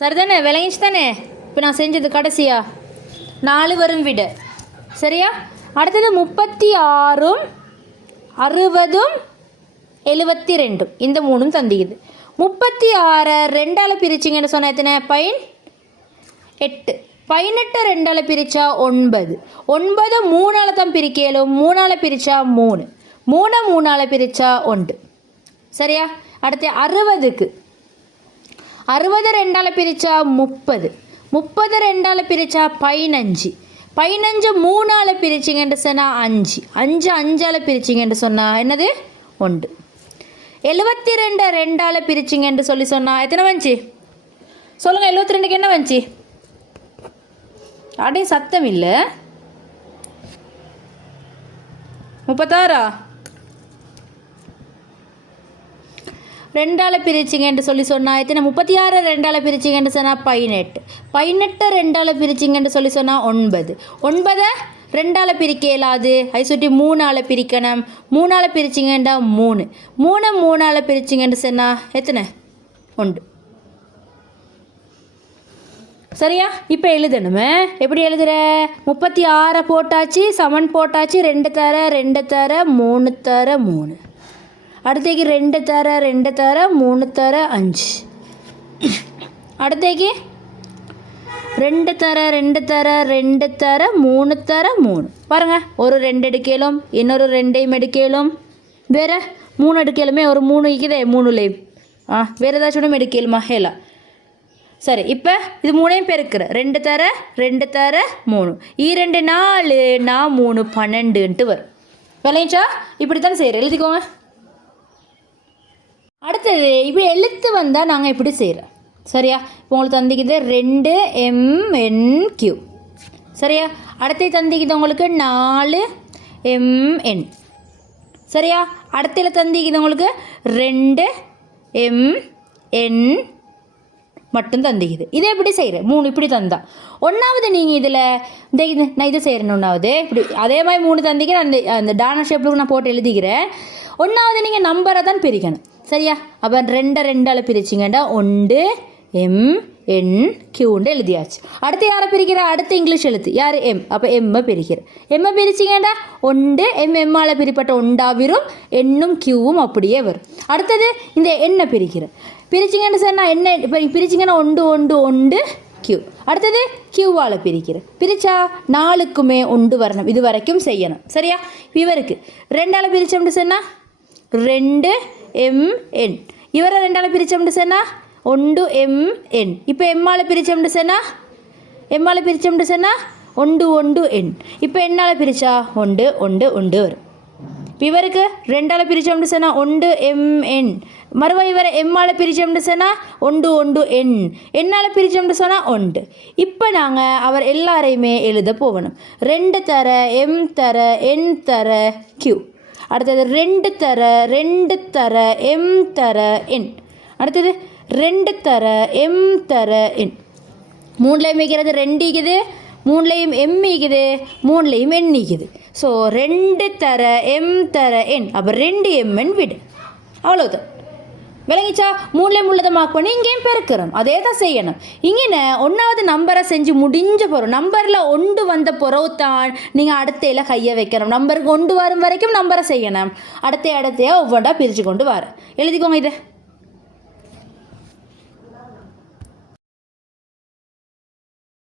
சரிதானே? விளங்கிச்சு தானே? இப்போ நான் செஞ்சது கடைசியா 4 வரும் விட. சரியா? அடுத்தது 36ம் 60ம் 72 இந்த 3ம் தந்திக்குது. 36 2ஆல் பிரிச்சிங்கன்னு சொன்ன எத்தனை? 18. 18 2ஆல் பிரித்தா 9. 9 3ஆல் தான் பிரிக்கலும். 3ஆல் பிரித்தா 3. 3 3ஆல் பிரித்தா 1. சரியா? அடுத்து 60க்கு 60 2ஆல் பிரித்தா 30. 30 2ஆல் பிரித்தா 15. 15 3ஆல் பிரிச்சிங்கன்னு சொன்னால் 5. 5 5ஆல் பிரிச்சிங்கன்னு சொன்னால் என்னது? 1. 72 2ஆல் பிரிச்சிங்கன்னு சொன்னால் எத்தனை வந்துச்சு சொல்லுங்கள்? 72க்கு என்ன வந்துச்சு? அப்படியே சத்தம் இல்லை. 36 2ஆல் பிரிச்சிங்கன்னு சொன்னால் எத்தனை? 36 2ஆல் பிரிச்சிங்கன்னு சொன்னால் 18. 18 2ஆல் பிரிச்சிங்கன்னு சொன்னால் 9. 9 2ஆல் பிரிக்க இயலாது. அதை சுற்றி 3ஆல் பிரிக்கணும். 3ஆல் பிரிச்சிங்கன்னா 3. 3 3ஆல் பிரிச்சிங்கன்னு சொன்னால் எத்தனை? 1. சரியா? இப்போ எழுதணுமே. எப்படி எழுதுகிற? 36 போட்டாச்சு, சமன் போட்டாச்சு, 2 தர 2 தர 3 தர 3. அடுத்தேக்கு 2 தர 2 தர 3 தர 5. அடுத்தேக்கு 2 தர 2 தர 2 தர 3 தர 3. பாருங்கள், ஒரு 2 எடுக்கலும், இன்னொரு 2ஐயும் எடுக்கலும், வேறு 3 எடுக்கலுமே. ஒரு 3 இருக்குதே 3லேயும். வேறு ஏதாச்சும் எடுக்கலுமா? ஹேலா. சரி, இப்போ இது 3ஐயும் பெருக்கிற 2 தர 2 தர 3. 2 4 நான் 3 12ன்ட்டு வரும். விளைஞ்சா இப்படி தானே செய்கிறேன். எழுதிக்கோங்க. அடுத்தது இப்போ எழுத்து வந்தால் நாங்கள் இப்படி செய்கிறோம். சரியா? இப்போ உங்களுக்கு தந்திக்குது 2MNQ. சரியா? அடுத்த தந்திக்குது உங்களுக்கு 4MN. சரியா? அடுத்த தந்திக்குது உங்களுக்கு 2MN மட்டும் தந்திக்குது. இதை எப்படி செய்கிறேன்? 3 இப்படி தந்தா. ஒன்றாவது நீங்கள் இதில் நான் இதை செய்கிறேன். ஒன்றாவது இப்படி அதே மாதிரி 3 தந்திக்கிறேன். அந்த டானா ஷேப்புக்கு நான் போட்டு எழுதிக்கிறேன். ஒன்றாவது நீங்கள் நம்பரை தான் பிரிக்கணும். சரியா? அப்போ 2 2ஆல் பிரிச்சிங்கண்டா 1 MNQன்னு எழுதியாச்சு. அடுத்து யாரை பிரிக்கிற? அடுத்த இங்கிலீஷ் எழுத்து யார்? M. அப்போ எம்மை பிரிக்கிற. எம்மை பிரிச்சிங்கண்டா 1 எம்மால் பிரிப்பட்ட 1 வரும். எண்ணும் கியூவும் அப்படியே வரும். அடுத்தது இந்த எண்ணை பிரிக்கிற. பிரிச்சிங்கன்னு சொன்னால் என்ன? இப்போ பிரிச்சிங்கன்னா 1 1 1 கியூ. அடுத்தது கியூவால் பிரிக்கிற. பிரித்தா 4க்குமே 1 வரணும். இது வரைக்கும் செய்யணும். சரியா? இவருக்கு 2ஆல் பிரித்தோம்னு சொன்னால் 2MN. இவரை 2ஆல் பிரித்தோம்னு சொன்னால் 1MN. இப்போ எம்மால் பிரித்தோம்னு சொன்னால் 1 1 N. இப்போ என்னால் பிரித்தா 1 1 1 வரும். இவருக்கு 2ஆல் பிரித்தோம்னு சொன்னால் 1MN. மறுவா இவரை எம்மால் பிரித்தோம்னு சொன்னால் 1 1 N. என்னால் பிரித்தோம்னு சொன்னால் 1. இப்போ நாங்கள் அவர் எல்லாரையுமே எழுத போகணும். 2 தர M தர N தர Q. அடுத்தது 2 தர 2 தர M தர N. அடுத்தது 2 தர M தர N. 3லையும் வைக்கிறது 2 இருக்குது, 3லையும் M இருக்குது, 3லையும் N இருக்குது. ஸோ 2 தர M தர N. அப்போ 2MN விடு. அவ்வளோதான். விளங்கிச்சா? 3லையும் உள்ளதை மார்க் பண்ணி இங்கேயும் பெருக்கிறோம். அதே தான் செய்யணும். இங்கே 1வது நம்பரை செஞ்சு முடிஞ்ச போகிறோம். நம்பரில் 1 வந்த பிறகு தான் நீங்கள் அடுத்தையில் கையை வைக்கணும். நம்பருக்கு 1 வரும் வரைக்கும் நம்பரை செய்யணும். அடுத்தையாக ஒவ்வொன்றா பிரித்து கொண்டு வர எழுதிக்கோங்க இதை.